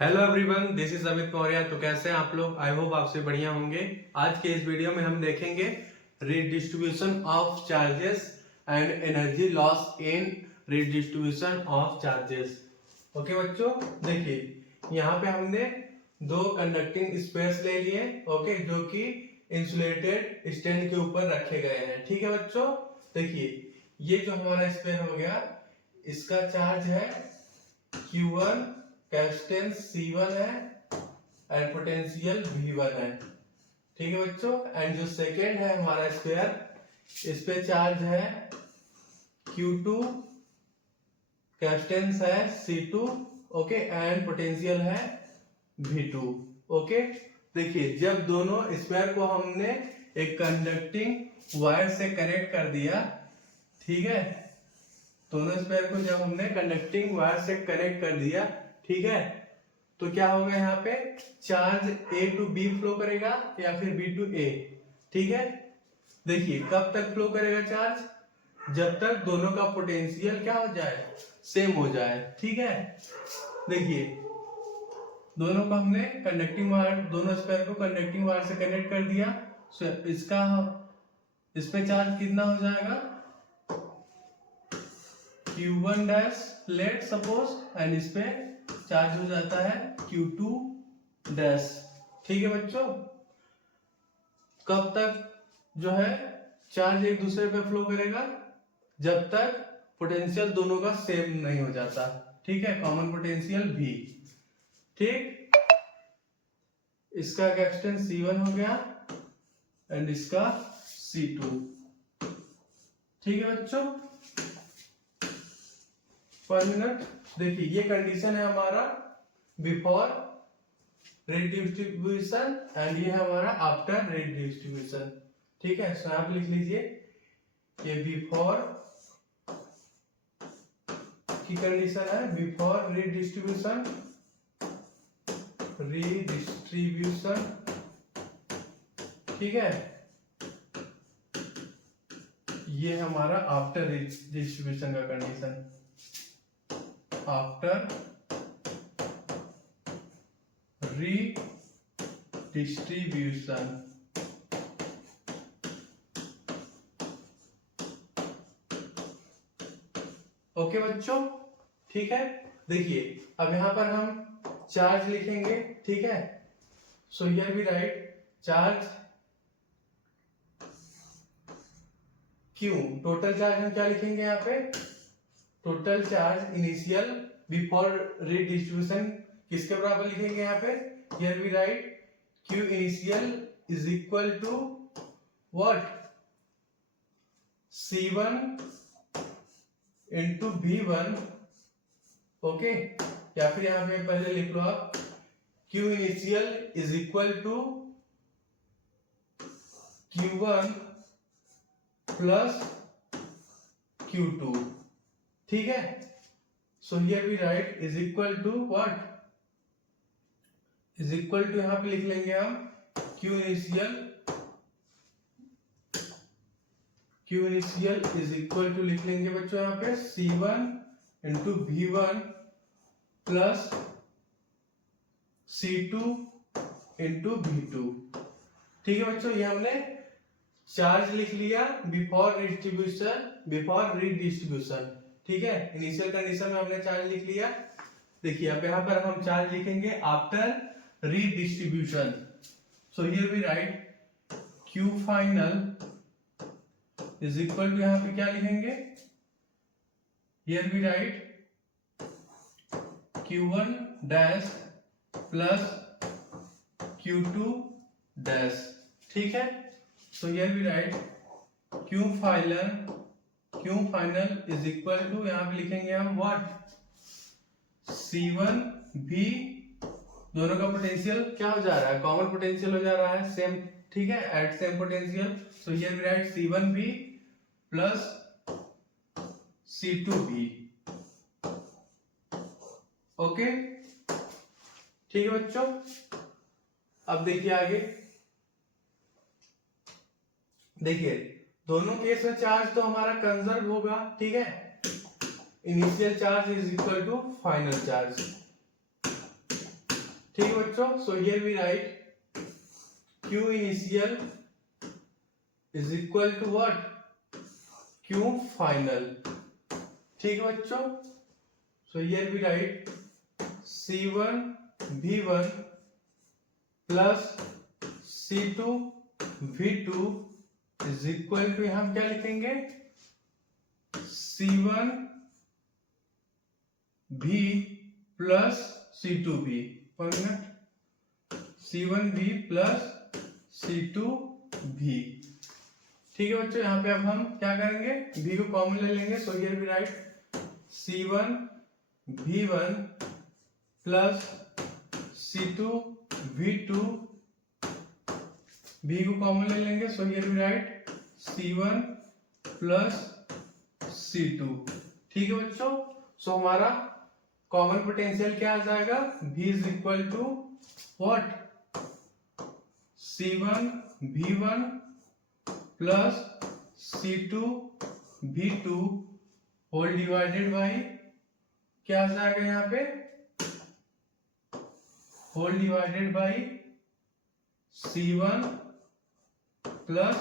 Hello everyone, this is Amit Maurya. तो कैसे हैं आप लोग? आई होप आपसे बढ़िया होंगे। आज के इस वीडियो में हम देखेंगे redistribution of charges and energy loss in redistribution of charges. Okay बच्चों, देखिए यहाँ पे हमने दो कंडक्टिंग स्पेयर्स ले लिए, ओके, जो कि इंसुलेटेड स्टैंड के ऊपर रखे गए हैं। ठीक है बच्चों, देखिए ये जो हमारा स्पेयर हो गया, इसका चार्ज है Q1, कैपेसिटेंस C1 है एंड पोटेंशियल V1 है। ठीक है बच्चों, एंड जो सेकेंड है हमारा स्क्वायर, इस पे चार्ज है Q2, कैपेसिटेंस है C2, ओके, एंड पोटेंशियल है V2। ओके, देखिए जब दोनों स्क्वायर को हमने एक कंडक्टिंग वायर से कनेक्ट कर दिया, ठीक है, दोनों स्क्वायर को जब हमने कंडक्टिंग वायर से कनेक्ट कर दिया, ठीक है, तो क्या होगा, यहाँ पे charge A to B flow करेगा या फिर B टू A। ठीक है, देखिए कब तक फ्लो करेगा चार्ज? जब तक दोनों का पोटेंशियल क्या हो जाए, सेम हो जाए। ठीक है, देखिए दोनों को हमने कंडक्टिंग वायर, दोनों स्क्वायर को कंडक्टिंग वायर से कनेक्ट कर दिया, इसका इस पे चार्ज कितना हो जाएगा, Q1 dash let suppose, and इस पे चार्ज हो जाता है Q2 डैश। ठीक है बच्चों, कब तक जो है चार्ज एक दूसरे पे फ्लो करेगा? जब तक पोटेंशियल दोनों का सेम नहीं हो जाता। ठीक है, कॉमन पोटेंशियल भी। ठीक, इसका कैपेसिटेंस C1 हो गया एंड इसका C2। ठीक है बच्चों, पर मिनट, देखिए ये कंडीशन है हमारा बिफोर रिडिस्ट्रीब्यूशन एंड ये है हमारा आफ्टर रिडिस्ट्रीब्यूशन। ठीक है, सो आप लिख लीजिए ये बिफोर की कंडीशन है, बिफोर रिडिस्ट्रीब्यूशन, ठीक है, ये हमारा आफ्टर रिडिस्ट्रीब्यूशन का कंडीशन, आफ्टर रिडिस्ट्रीब्यूशन। ओके बच्चों, ठीक है, देखिए अब यहां पर हम चार्ज लिखेंगे। ठीक है, so here we write charge Q, total charge हम क्या लिखेंगे यहाँ पे, total charge initial before redistribution किसके बराबर लिखेंगे यहाँ पे, here we write Q initial is equal to what, C1 into V1। Okay, या फिर यहाँ पे पहले लिख लो आप Q initial is equal to Q1 plus Q2। ठीक है, so here we write is equal to what, is equal to यहां पे लिख लेंगे हम Q initial is equal to लिख लेंगे बच्चों यहाँ पे C1 into V1 plus C2 into V2। ठीक है बच्चों, ये हमने चार्ज लिख लिया बिफोर रिडिस्ट्रीब्यूशन। ठीक है, इनिशियल कंडीशन में हमने चार्ज लिख लिया। देखिए अब यहाँ पर हम चार्ज लिखेंगे after redistribution, so here we write Q final is equal to, यहाँ पे क्या लिखेंगे, here we write Q1 dash plus Q2 dash. ठीक है, so here we write Q final is equal to, यहाँ पे लिखेंगे हम what, C1 V, दोनों का पोटेंशियल क्या हो जा रहा है, कॉमन पोटेंशियल हो जा रहा है, सेम। ठीक है, at same potential, so here we write C1 V plus C2 V। Okay, ठीक है बच्चों, अब देखिए आगे, देखिए दोनों केस में चार्ज तो हमारा कंजर्व होगा। ठीक है, initial charge is equal to final charge. ठीक है बच्चों, so here we write Q initial is equal to what? Q final. ठीक है बच्चों, so here we write C1 V1 plus C2 V2 is equal to, हम क्या लिखेंगे, C1 V plus C2 V, पर minute, C1 V plus C2 V। ठीक है बच्चों, यहाँ पे अब हम क्या करेंगे, V को कॉमन ले लेंगे, so here we write C1 V1 plus C2 V2, V को कॉमन ले लेंगे, so here we write C1 plus C2। ठीक है बच्चों, सो हमारा कॉमन पोटेंशियल क्या आ जाएगा, V is equal to what, C1 V1 plus C2 V2 whole divided by, क्या आ जाएगा यहाँ पे, whole divided by C1 plus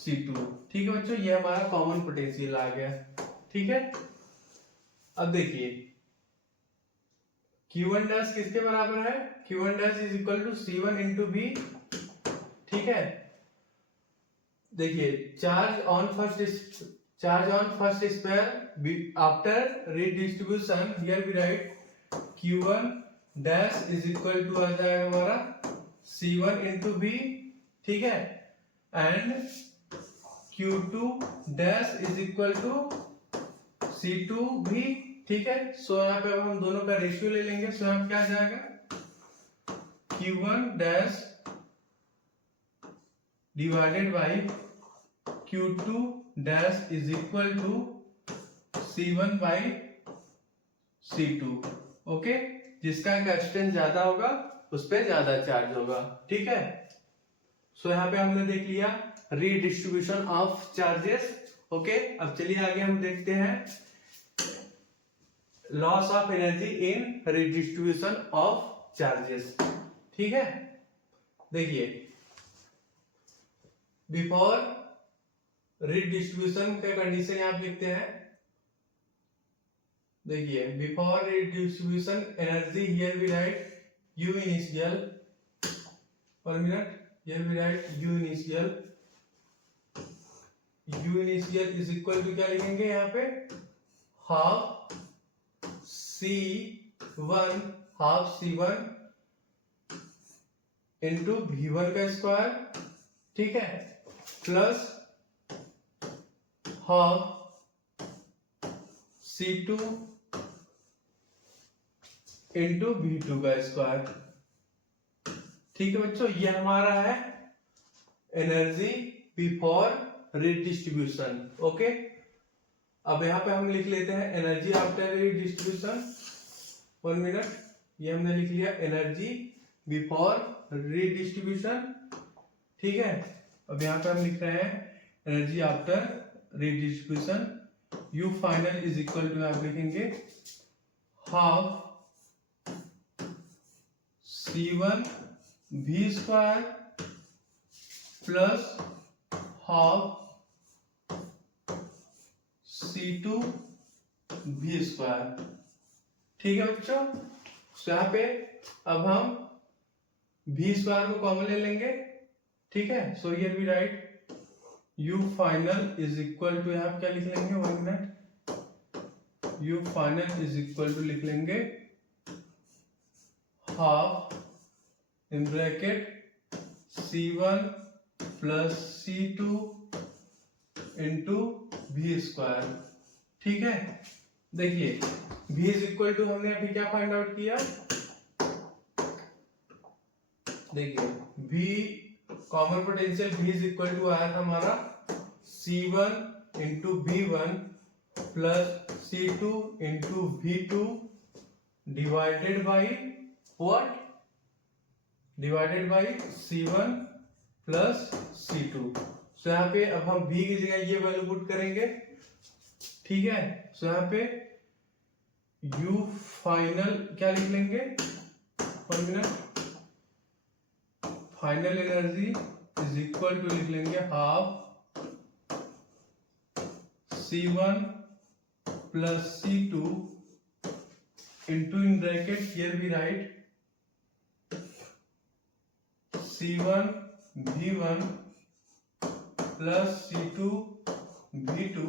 C2। ठीक है बच्चों, ये हमारा कॉमन पोटेंशियल आ गया। ठीक है, अब देखिए Q1 डैश किसके बराबर है, Q1 dash is equal to C1 into V। ठीक है, देखिए charge on first square after redistribution, here we write Q1 dash is equal to आ जाएगा हमारा C1 इंटू V। ठीक है, and Q2 dash is equal to C2 V। ठीक है, सो यहाँ पे अब हम दोनों का रेशियो ले लेंगे, सो यहाँ क्या आ जाएगा, Q1 dash divided by Q2 dash is equal to C1 by C2। Okay, जिसका कैपेसिटेंस ज्यादा होगा उस पे ज्यादा चार्ज होगा। ठीक है, सो यहाँ पे हमने देख लिया रीडिस्ट्रीब्यूशन ऑफ चार्जेस। ओके, अब चलिए आगे हम देखते हैं loss of energy in redistribution of charges. ठीक है, देखिए बिफोर रीडिस्ट्रीब्यूशन का कंडीशन यहां लिखते हैं। देखिए before redistribution energy, here we write U initial, पर minute, here we write U initial, U initial is equal to क्या लिखेंगे यहाँ पे, हाफ C1 इंटू V1 का स्क्वायर। ठीक है, plus half C2 into V2 का स्क्वायर। ठीक है बच्चों, ये हमारा है एनर्जी बिफोर रीडिस्ट्रीब्यूशन। ओके, अब यहाँ पे हम लिख लेते हैं एनर्जी आफ्टर रीडिस्ट्रीब्यूशन। 1 मिनट, ये हमने लिख लिया एनर्जी बिफोर रीडिस्ट्रीब्यूशन। ठीक है, अब यहाँ पे हम लिख रहे हैं energy after redistribution. U final is equal to, आप लिखेंगे half C1 V square plus half C2 V square. ठीक है बच्चों, तो यहाँ पे अब हम V स्क्वायर को कॉमन ले लेंगे। ठीक है, so here we write U final is equal to, यहाँ क्या लिख लेंगे, 1 minute, U final is equal to लिख लेंगे half in bracket C1 plus C2 into V square. ठीक है, देखिए V इज इक्वल टू हमने अभी क्या फाइंड आउट किया, देखिए V common potential V is equal to आया था हमारा C1 into V1 plus C2 into V2 divided by what, divided by C1 plus C2। So यहाँ पे अब हम V की जगह ये वैल्यू पुट करेंगे। ठीक है, सो यहाँ पे U फाइनल क्या लिख लेंगे, 1 minute. Final energy is equal to लिख लेंगे half C1 plus C2 into in bracket here we write C1 V1 plus C2 V2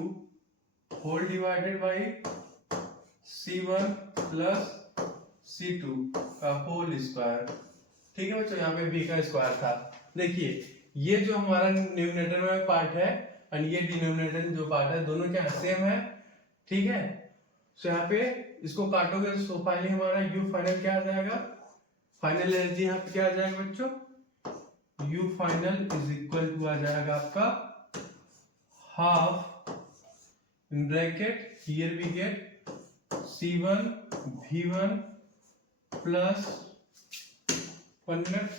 whole divided by C1 plus C2 का होल स्क्वायर। ठीक है बच्चों, यहाँ पे v का स्क्वायर था। देखिए ये जो हमारा न्यूमरेटर में पार्ट है और ये डिनोमिनेटर जो पार्ट है दोनों क्या सेम है। ठीक है, तो यहाँ पे इसको काटोगे तो फाइनली हमारा u फाइनल क्या आ जाएगा, फाइनल एनर्जी यहाँ पे क्या आ जाएगा बच्चों, u final is equal to आ जाएगा आपका half in bracket here we get C1 V1 plus 1 minute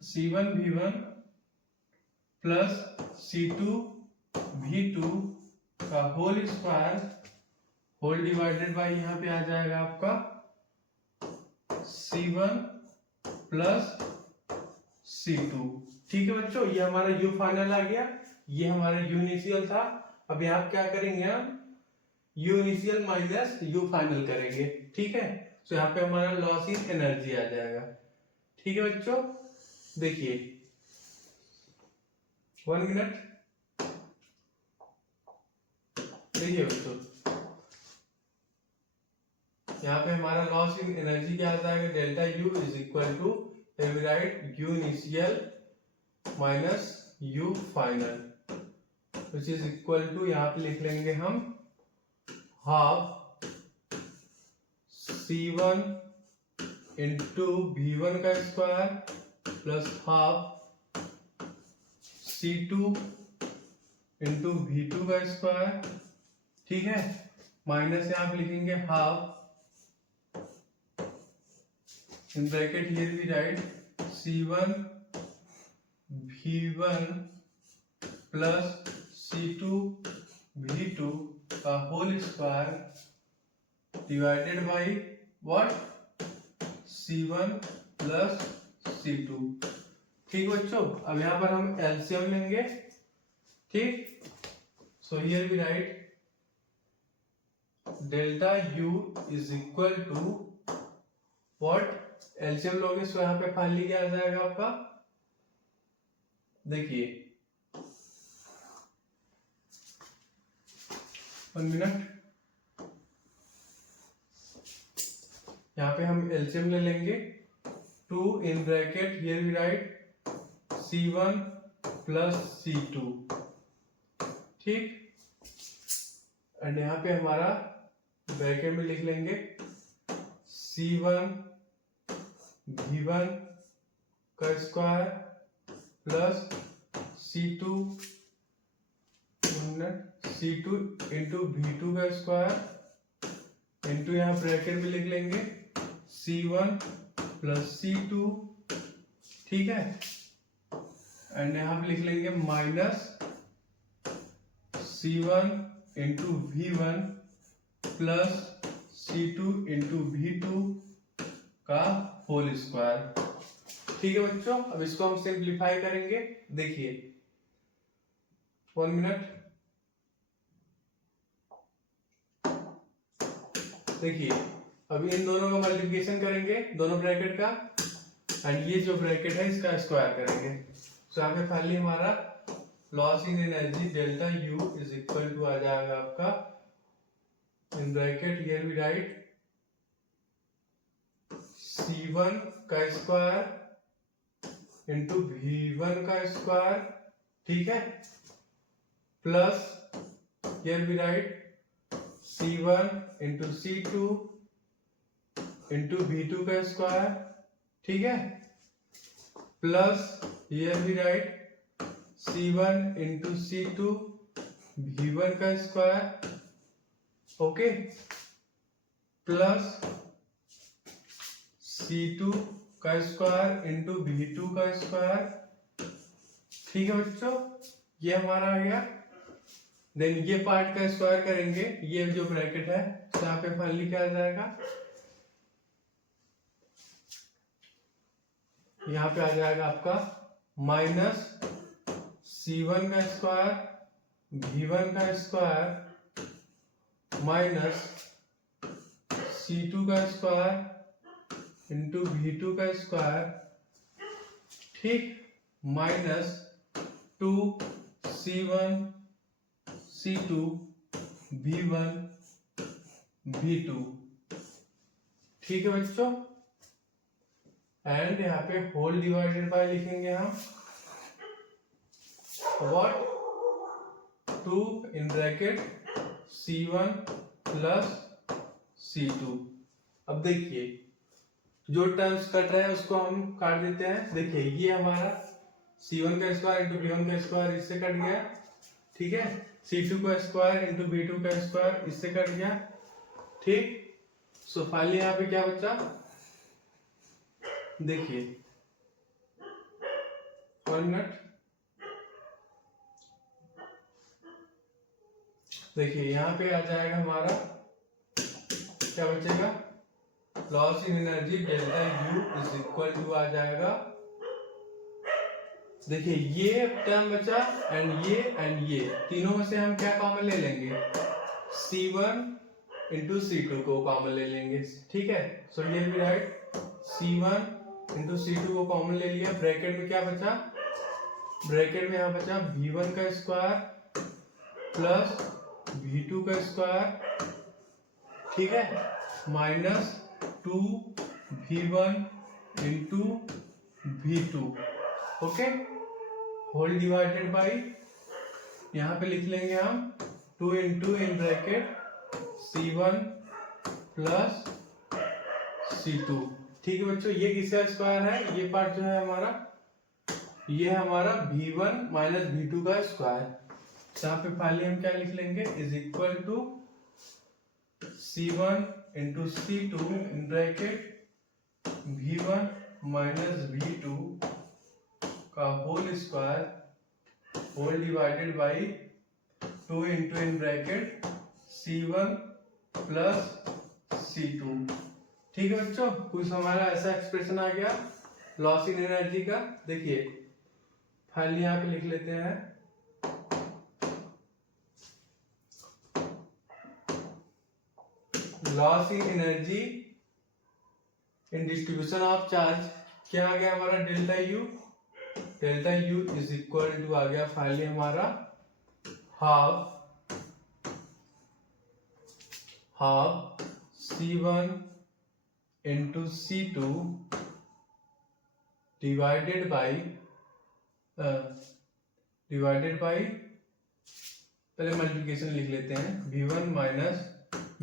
C1 V1 plus C2 V2 का whole square whole divided by यहाँ पे आ जाएगा आपका C1 प्लस C2। ठीक है बच्चों, ये हमारा u फाइनल आ गया, ये हमारा u इनिशियल था। अब यहाँ क्या करेंगे हम, u initial minus u final करेंगे। ठीक है, तो यहाँ पे हमारा लॉस इन एनर्जी आ जाएगा। ठीक है बच्चों, देखिए 1 मिनट। देखिए बच्चों यहाँ पे हमारा लॉस इन एनर्जी क्या आ जाएगा, delta U is equal to right u initial minus u final which is equal to, यहाँ पे लिख लेंगे हम हाफ C1 इंटू V1 का square plus half C2 into V2 का स्क्वायर। ठीक है, माइनस यहाँ पे लिखेंगे half in bracket here we write C1 V1 plus C2 V2 का whole square divided by what C1 plus C2। ठीक बच्चों, अब यहाँ पर हम एलसीएम लेंगे। ठीक, so here we write delta U is equal to what, LCM लोगे सो यहाँ पे फाइनली क्या आ जाएगा आपका, देखिए 1 मिनट। यहाँ पे हम एलसीएम ले लेंगे 2 in bracket here we write C1 plus C2। ठीक, एंड यहाँ पे हमारा ब्रैकेट में लिख लेंगे C1 V1 का square plus C2 into V2 का स्क्वायर इंटू यहाँ ब्रैकेट में लिख लेंगे C1 प्लस C2। ठीक है, एंड यहाँ पे लिख लेंगे minus C1 into V1 plus C2 into V2 का होल स्क्वायर। ठीक है बच्चों, अब इसको हम सिंप्लीफाई करेंगे। देखिए 1 मिनट। देखिए अब इन दोनों का मल्टीप्लिकेशन करेंगे, दोनों ब्रैकेट का, एंड ये जो ब्रैकेट है इसका स्क्वायर करेंगे। तो यहाँ पे फाइनली हमारा loss in energy delta U is equal to आ जाएगा आपका in bracket here we write C1 का स्क्वायर इंटू V1 का स्क्वायर। ठीक है, plus here we write C1 into C2 into V2 का स्क्वायर। ठीक है, plus here we write C1 into C2 V1 का स्क्वायर। ओके, प्लस C2 का square into V2 का स्क्वायर। ठीक है बच्चों, ये हमारा आ गया। देन ये पार्ट का स्क्वायर करेंगे, ये जो ब्रैकेट है यहाँ पे फाइनली क्या आ जाएगा, यहाँ पे आ जाएगा आपका माइनस C1 का स्क्वायर V1 का स्क्वायर माइनस C2 का स्क्वायर इंटू V2 का स्क्वायर, ठीक, minus 2C1 C2 V1 V2, ठीक है बच्चों। एंड यहाँ पे होल डिवाइडेड बाय लिखेंगे हम what 2 in bracket C1 plus C2। अब देखिए जो टर्म्स कट रहे हैं उसको हम काट देते हैं। देखिए ये हमारा C1 का स्क्वायर इंटू V1 का स्क्वायर इससे कट गया, ठीक है, C2 का स्क्वायर इंटू V2 का स्क्वायर इससे कट गया, ठीक। सो फाइनली यहाँ पे क्या बचा, देखिए 1 मिनट, देखिए यहाँ पे आ जाएगा हमारा क्या बचेगा, loss in energy delta U is equal to आ जाएगा, देखिए ये टर्म बचा एंड ये तीनों में से हम क्या कॉमन ले लेंगे, C1 इंटू C2 को कॉमन ले लेंगे, ठीक है। सो ये भी राइट, C1 इंटू C2 को कॉमन ले लिया, ब्रैकेट में क्या बचा, ब्रैकेट में यहाँ बचा V1 का स्क्वायर प्लस V2 का स्क्वायर, ठीक है, minus 2V1 into V2, okay, whole divided by, यहाँ पे लिख लेंगे हम 2 into in bracket C1 plus C2, ठीक है बच्चों। ये किसका स्क्वायर है, ये पार्ट जो है हमारा, ये है हमारा V1 माइनस V2 का स्क्वायर। यहाँ पे फाइनली हम क्या लिख लेंगे, is equal to C1 into C2 in bracket V1 minus V2 का whole square whole divided by 2 into in bracket C1 plus C2, ठीक है बच्चों। कुछ हमारा ऐसा एक्सप्रेशन आ गया लॉस इन एनर्जी का। देखिए फाइनली यहाँ पे लिख लेते हैं, loss in energy in distribution of charge क्या आ गया हमारा, delta U is equal to आ गया फाइनली हमारा half C1 into C2 divided by पहले मल्टीप्लिकेशन लिख लेते हैं, V1 माइनस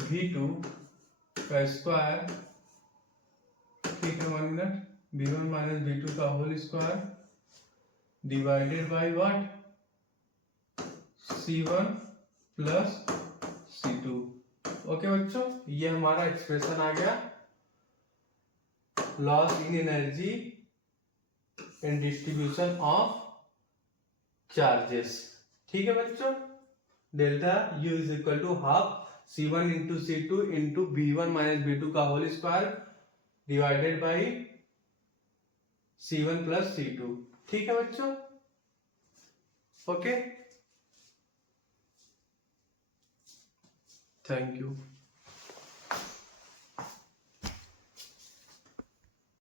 V2 का स्क्वायर, ठीक है, 1 मिनट, V1 माइनस V2 का whole square divided by what, C1 plus C2, okay बच्चों। ये हमारा एक्सप्रेशन आ गया loss in energy in distribution of charges, ठीक है बच्चों। Delta U is equal to half C1 into C2 into V1 minus V2 का whole square divided by C1 plus C2, ठीक है बच्चों, ओके, थैंक यू।